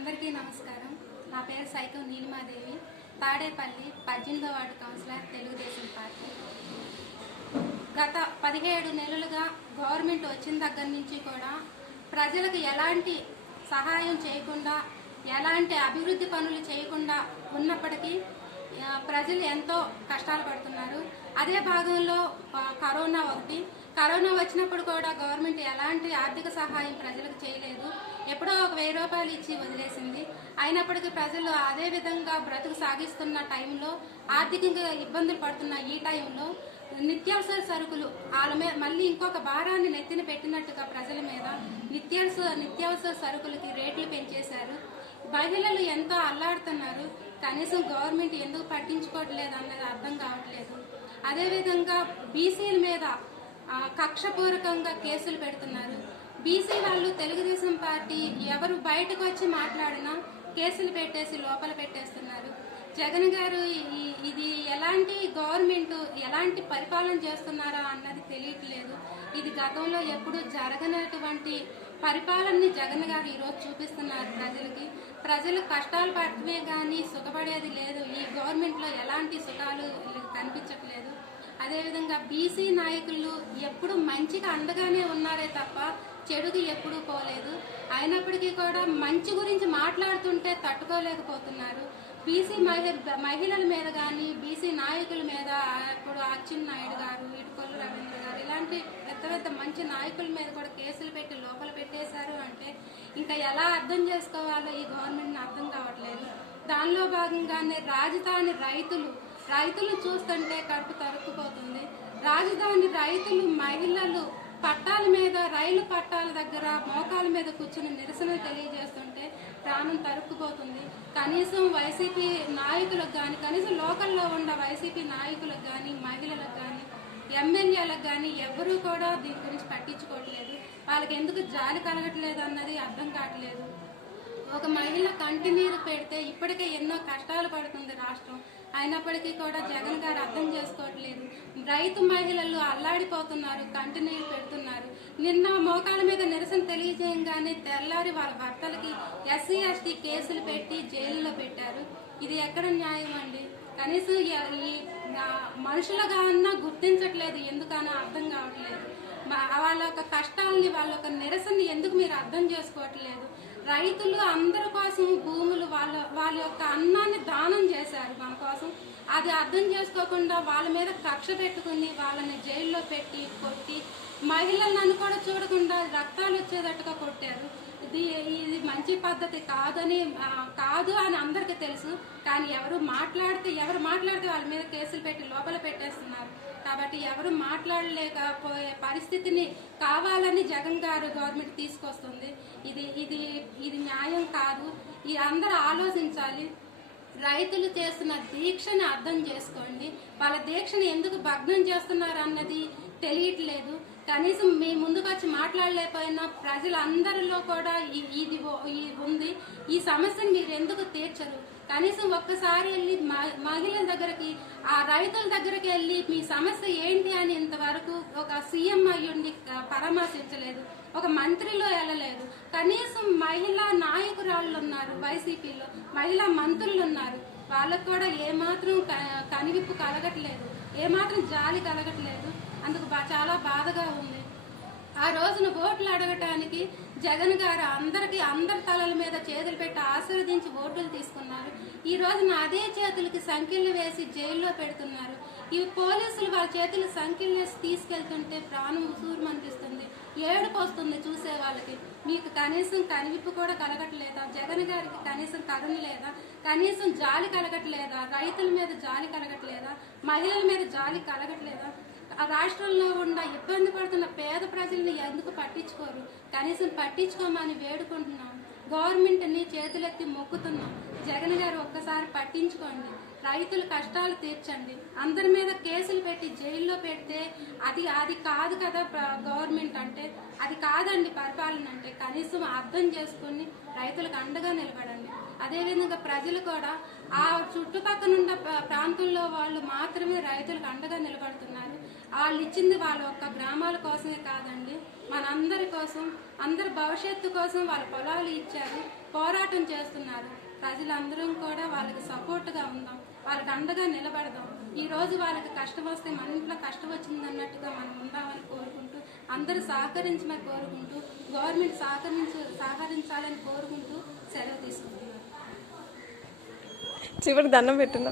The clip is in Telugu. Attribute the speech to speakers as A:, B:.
A: అందరికీ నమస్కారం. నా పేరు సైతం నీలిమాదేవి. తాడేపల్లి పద్దెనిమిదో వార్డు కౌన్సిలర్ తెలుగుదేశం పార్టీ. గత పదిహేడు నెలలుగా గవర్నమెంట్ వచ్చిన దగ్గర నుంచి కూడా ప్రజలకు ఎలాంటి సహాయం చేయకుండా ఎలాంటి అభివృద్ధి పనులు చేయకుండా ఉన్నప్పటికీ ప్రజలు ఎంతో కష్టాలు పడుతున్నారు. అదే భాగంలో కరోనా ఒకటి కరోనా వచ్చినప్పుడు కూడా గవర్నమెంట్ ఎలాంటి ఆర్థిక సహాయం ప్రజలకు చేయలేదు. ఎప్పుడో ఒక వెయ్యి రూపాయలు ఇచ్చి వదిలేసింది. అయినప్పటికీ ప్రజలు అదే విధంగా బ్రతుకు సాగిస్తున్న టైంలో ఆర్థికంగా ఇబ్బందులు పడుతున్న ఈ టైంలో నిత్యావసర సరుకులు వాళ్ళ మీద మళ్ళీ ఇంకొక భారాన్ని నెత్తిన పెట్టినట్టుగా ప్రజల మీద నిత్యావసర నిత్యావసర సరుకులకి రేట్లు పెంచేశారు. మహిళలు ఎంతో అల్లాడుతున్నారు. కనీసం గవర్నమెంట్ ఎందుకు పట్టించుకోవట్లేదు అన్నది అర్థం కావట్లేదు. అదేవిధంగా బీసీల మీద కక్షపూర్వకంగా కేసులు పెడుతున్నారు. బీసీ వాళ్ళు తెలుగుదేశం పార్టీ ఎవరు బయటకు వచ్చి మాట్లాడినా కేసులు పెట్టేసి లోపల పెట్టేస్తున్నారు. జగన్ గారు ఇది ఎలాంటి గవర్నమెంట్ ఎలాంటి పరిపాలన చేస్తున్నారా అన్నది తెలియట్లేదు. ఇది గతంలో ఎప్పుడు జరగనటువంటి పరిపాలనని జగన్ గారు ఈరోజు చూపిస్తున్నారు ప్రజలకి. ప్రజలు కష్టాలు పడటమే కానీ సుఖపడేది లేదు. ఈ గవర్నమెంట్లో ఎలాంటి సుఖాలు కనిపించట్లేదు. అదేవిధంగా బీసీ నాయకులు ఎప్పుడు మంచిగా అండగానే ఉన్నారే తప్ప చెడుకి ఎప్పుడూ పోలేదు. అయినప్పటికీ కూడా మంచి గురించి మాట్లాడుతుంటే తట్టుకోలేకపోతున్నారు. బీసీ మహిళ మహిళల మీద కానీ బీసీ నాయకుల మీద ఇప్పుడు అచ్చెన్నాయుడు గారు ఇటుకొల్లు రవీంద్ర గారు ఇలాంటి పెద్ద పెద్ద మంచి నాయకుల మీద కూడా కేసులు పెట్టి లోపల పెట్టేశారు అంటే ఇంకా ఎలా అర్థం చేసుకోవాలో ఈ గవర్నమెంట్ని అర్థం కావట్లేదు. దానిలో భాగంగానే రాజధాని రైతులు రైతులు చూస్తుంటే కడుపు తరుక్కుపోతుంది రాజధాని రైతులు మహిళలు పట్టాల మీద రైలు పట్టాల దగ్గర మోకాల మీద కూర్చుని నిరసన తెలియజేస్తుంటే ప్రాణం తరుక్కుపోతుంది కనీసం వైసీపీ నాయకులకు కానీ కనీసం లోకల్లో ఉన్న వైసీపీ నాయకులకు కానీ మహిళలకు కానీ ఎమ్మెల్యేలకు కానీ ఎవరూ కూడా దీని గురించి పట్టించుకోవట్లేదు. వాళ్ళకి ఎందుకు జాలి కలగట్లేదు అన్నది అర్థం కావట్లేదు. ఒక మహిళ కంటి నీరు పెడితే ఇప్పటికే ఎన్నో కష్టాలు పడుతుంది రాష్ట్రం. అయినప్పటికీ కూడా జగన్ గారు అర్థం చేసుకోవట్లేదు. రైతు మహిళలు అల్లాడిపోతున్నారు కంటి నీరు పెడుతున్నారు. నిన్న మోకాల మీద నిరసన తెలియజేయంగానే తెల్లారి వాళ్ళ భర్తలకి ఎస్సీ ఎస్టీ కేసులు పెట్టి జైల్లో పెట్టారు. ఇది ఎక్కడ న్యాయం అండి? కనీసం ఈ- మనుషులుగా అన్నా గుర్తించట్లేదు ఎందుకనో అర్థం కావట్లేదు. వాళ్ళ యొక్క కష్టాలని వాళ్ళ యొక్క నిరసన ఎందుకు మీరు అర్థం చేసుకోవట్లేదు? రైతులు అందరి కోసం భూములు వాళ్ళ వాళ్ళ యొక్క అన్నాన్ని దానం చేశారు మన కోసం. అది అర్థం చేసుకోకుండా వాళ్ళ మీద కక్ష పెట్టుకుని వాళ్ళని జైల్లో పెట్టి కొట్టి మహిళలను కూడా చూడకుండా రక్తాలు వచ్చేటట్టుగా కొట్టారు. ఇది ఇది మంచి పద్ధతి కాదని కాదు అని అందరికీ తెలుసు. కానీ ఎవరు మాట్లాడితే ఎవరు మాట్లాడితే వాళ్ళ మీద కేసులు పెట్టి లోపల పెట్టేస్తున్నారు. కాబట్టి ఎవరు మాట్లాడలేకపోయే పరిస్థితిని కావాలని జగన్ గారు గవర్నమెంట్ తీసుకొస్తుంది. ఇది ఇది ఇది న్యాయం కాదు. ఇది అందరూ ఆలోచించాలి. రైతులు చేస్తున్న దీక్షని అర్థం చేసుకోండి. వాళ్ళ దీక్షను ఎందుకు భగ్నం చేస్తున్నారు అన్నది తెలియట్లేదు. కనీసం మీ ముందుకు వచ్చి మాట్లాడలేకపోయినా ప్రజలందరిలో కూడా ఇది ఈ సమస్యను మీరు ఎందుకు తీర్చరు? కనీసం ఒక్కసారి వెళ్ళి మ- మహిళల దగ్గరికి ఆ రైతుల దగ్గరికి వెళ్ళి మీ సమస్య ఏంటి అని ఇంతవరకు ఒక సీఎం అయ్యుండి పరామర్శించలేదు. ఒక మంత్రిలో వెళ్ళలేదు. కనీసం మహిళా నాయకురాళ్ళు ఉన్నారు వైసీపీలో మహిళా మంత్రులు ఉన్నారు. వాళ్ళకు కూడా ఏమాత్రం క- కనివిప్పు కలగట్లేదు. ఏమాత్రం జాలి కలగట్లేదు. అందుకు చాలా బాధగా ఉంది. ఆ రోజున ఓట్లు అడగటానికి జగన్ గారు అందరికి అందరి తలల మీద చేతులు పెట్టి ఆశీర్వదించి ఓట్లు తీసుకున్నారు. ఈ రోజున అదే చేతులకి సంఖ్యలు వేసి జైల్లో పెడుతున్నారు. ఈ పోలీసులు వాళ్ళ చేతులు సంఖ్యలు వేసి తీసుకెళ్తుంటే ప్రాణం ఉసూరు అనిపిస్తుంది ఏడుపు వస్తుంది చూసే వాళ్ళకి. మీకు కనీసం కనివిప్పు కూడా కలగట్లేదా? జగన్ గారికి కనీసం కరుణ లేదా? కనీసం జాలి కలగట్లేదా? రైతుల మీద జాలి కలగట్లేదా? మహిళల మీద జాలి కలగట్లేదా? రాష్ట్రంలో ఉన్న ఇబ్బంది పడుతున్న పేద ప్రజల్ని ఎందుకు పట్టించుకోరు? కనీసం పట్టించుకోమని వేడుకుంటున్నాం. గవర్నమెంట్ని చేతులెత్తి మొక్కుతున్నాం. జగన్ గారు ఒక్కసారి పట్టించుకోండి. రైతుల కష్టాలు తీర్చండి. అందరి మీద కేసులు పెట్టి జైల్లో పెడితే అది అది కాదు కదా గవర్నమెంట్ అంటే. అది కాదండి పరిపాలన అంటే. కనీసం అర్థం చేసుకుని రైతులకు అండగా నిలబడండి. అదేవిధంగా ప్రజలు కూడా ఆ చుట్టుపక్కల ఉన్న ప్రాంతంలో వాళ్ళు మాత్రమే రైతులకు అండగా నిలబడుతున్నారు. వాళ్ళు ఇచ్చింది వాళ్ళ ఒక్క గ్రామాల కోసమే కాదండి. మనందరి కోసం అందరి భవిష్యత్తు కోసం వాళ్ళ పొలాలు ఇచ్చారు పోరాటం చేస్తున్నారు. ప్రజలందరం కూడా వాళ్ళకి సపోర్ట్గా ఉందాం వాళ్ళకి అండగా నిలబడదాం. ఈ రోజు వాళ్ళకి కష్టం వస్తే మన ఇంట్లో కష్టం వచ్చింది అన్నట్టుగా మనం ఉందామని కోరుకుంటూ అందరూ సహకరించమని కోరుకుంటూ గవర్నమెంట్ సహకరించు సహకరించాలని కోరుకుంటూ సెలవు తీసుకుంటాం
B: చివరికి దండం పెట్టున్నా